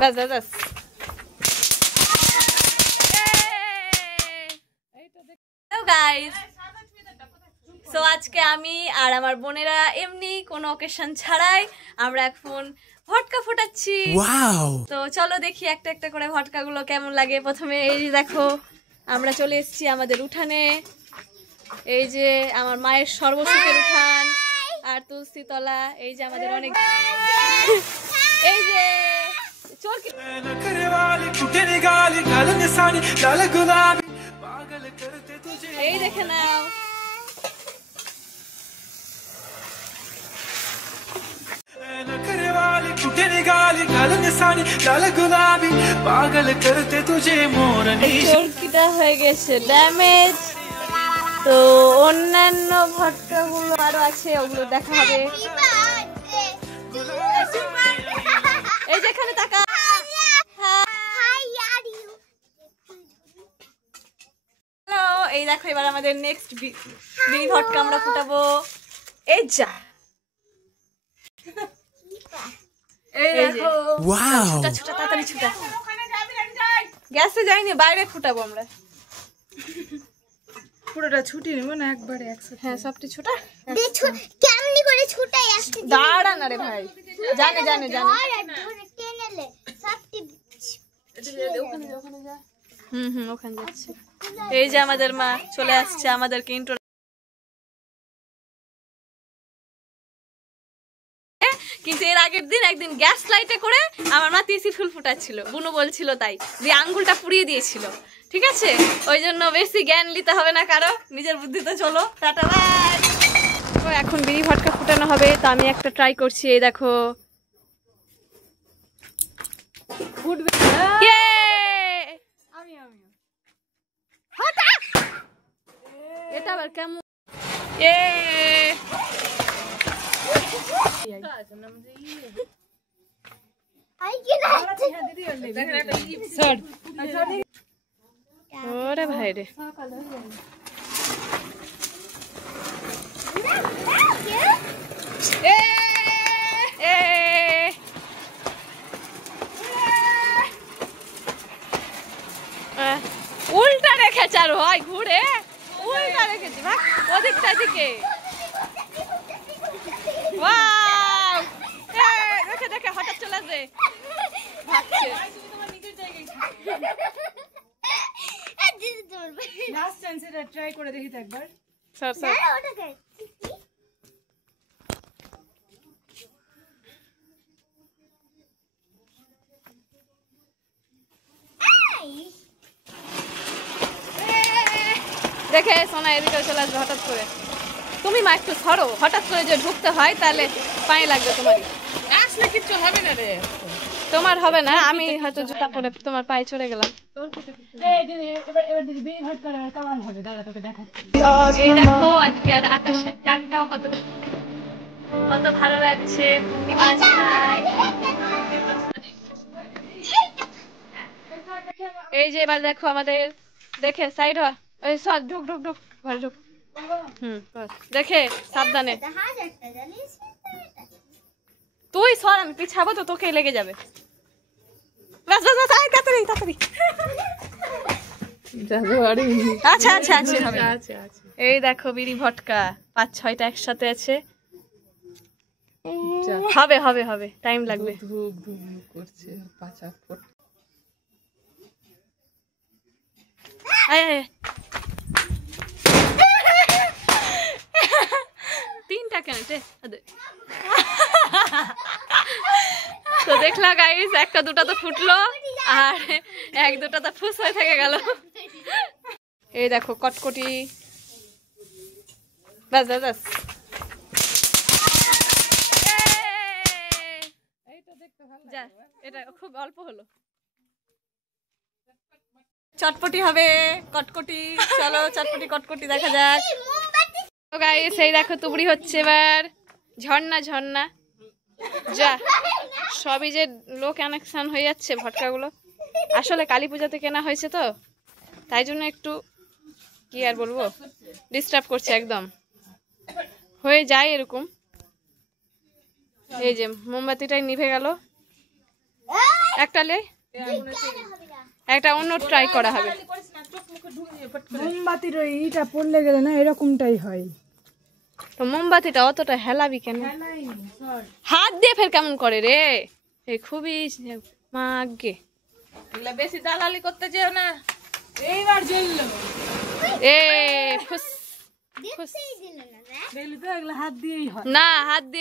বাস বাস বাস। Hello guys, so আজকে আমি আর আমার বোনেরা এমনি কোনো অকেশন ছাড়াই আমরা এখন ভটকা ফোটাচ্ছি। তো চলো দেখি একটা একটা করে ভটকাগুলো কেমন লাগে। প্রথমে এই দেখো আমরা চলে এসেছি আমাদের উঠানে। এই যে আমার মায়ের সর্বসুখের উঠান আর তুলসী তলা। এই যে আমাদের অনেক এই যে এই দেখে নাও। চরকিটা হয়ে গেছে ড্যামেজ। তো অন্যান্য ভটকাগুলো আরো আছে, ওগুলো দেখা হবে। এই যেখানে তাকা। হ্যালো, এই দেখো এবার আমাদের নেক্সট বিড়ি ভটকা আমরা ফুটাবো। এই যা এই দেখো, ছুটা ছুটা তাড়াতাড়ি ছুটা। গ্যাসে যাইনি, বাইরে ফুটাবো আমরা। পুরোটা ছুটি নেব না একবারে একসাথে? হ্যাঁ, সবটি ছুটা। কেমনি করে ছুটাই আসতে দাঁড়া না রে ভাই, জানে জানে জানে। ধরে টেনেলে সবটি ওখানে যা। ওখানে যাচ্ছে। এই যে আমাদের মা চলে আসছে আমাদেরকে ইন্ট্রো। কিন্তু এর আগের দিন একদিন গ্যাস লাইটে করে আমার মা তিসি ফুল ফুটাচ্ছিল, বুনু বলছিল, তাই দিয়ে আঙ্গুলটা পুড়িয়ে দিয়েছিল। ঠিক আছে, ওই জন্য বেশি জ্ঞান নিতে হবে না কারো, নিজের বুদ্ধিতে চলো। Tata bye. তো এখন বিড়ি ভটকা ফুটানো হবে, তো আমি একটা ট্রাই করছি। এই দেখো ফুটবে। এটা আবার কেমন? ওরে ভাই রে, উল্টা রেখেছে আর হয় ঘুরে উল্টা রেখেছে। ভাগ ওদিকটা দিকে। দেখে দেখে হঠাৎ চলে আসবে, ভাগছে। লাস্ট চান্স এটা ট্রাই করে দেখি তো একবার। স্যার স্যার দেখে সোনা এদিকে চলে আসবে হঠাৎ করে। তুমি মা একটু সরো, হঠাৎ করে যে ঢুকতে হয় তাহলে পায়ে লাগবে তোমারই। আসলে কিচ্ছু হবে না রে, তোমার হবে না, আমি হয়তো জুতা পরে তোমার পায়ে চড়ে গেলাম। এবার দিদি বিড়ি ভটকা আর কামান হবে। দাঁড়া তোকে দেখাচ্ছি। এই দেখো আজকে আর আকাশের চাঁদটাও কত কত ভালো লাগছে। এই যে এবার দেখো আমাদের দেখে সাইড হ, ওই সর ঢুক ঢুক ঢুক ঘরে ঢুক। দেখে সাবধানে। তুই সর, আমি পিছাবো তো তোকে লেগে যাবে। বাস বাস বাস, তাড়াতাড়ি তাড়াতাড়ি। আচ্ছা আচ্ছা আচ্ছা, এই দেখো বিড়ি ভটকা 5-6টা একসাথে আছে। হবে হবে হবে, টাইম লাগবে। ধুক ধুক করছে পাঁচা ফট। আয় আয় 3টা কেন? তো দেখলা গাইস, একটা দুটা তো ফুটলো আর এক দুটা তো ফুস হয়ে থেকে গেল। এই দেখো কটকটি। বাস বাস বাস। যা, এটা খুব অল্প হলো। চটপটি হবে কটকটি। চলো চটপটি কটকটি দেখা যাক। তো গাইস এই দেখো তুবড়ি হচ্ছে এবার। ঝর্ণা ঝর্ণা যা, সবই যে লো কানেকশন হয়ে যাচ্ছে ভটকাগুলো। আসলে কালী পূজাতে কেনা হয়েছে তো, তাই জন্য একটু কি আর বলবো, ডিস্টার্ব করছে একদম। হয়ে যায় এরকম। এই যে মোমবাতিটাই নিভে গেল। একটা লে, একটা অন্য ট্রাই করা হবে। মোমবাতির ওই ইটা পড়লে গেলে না এরকমটাই হয়। তো মোমবাতিটা অতটা হেলাবি কেন? হাত দিয়ে ফের কেমন করে রে, এই খুবই মাগে। এগুলা বেশি দালালি করতে যেও না। এইবার জ্বললো। এ ফুস ফুস। দিল না দেখলি তো এগুলো হাত দিয়েই হয়। না হাত দিয়ে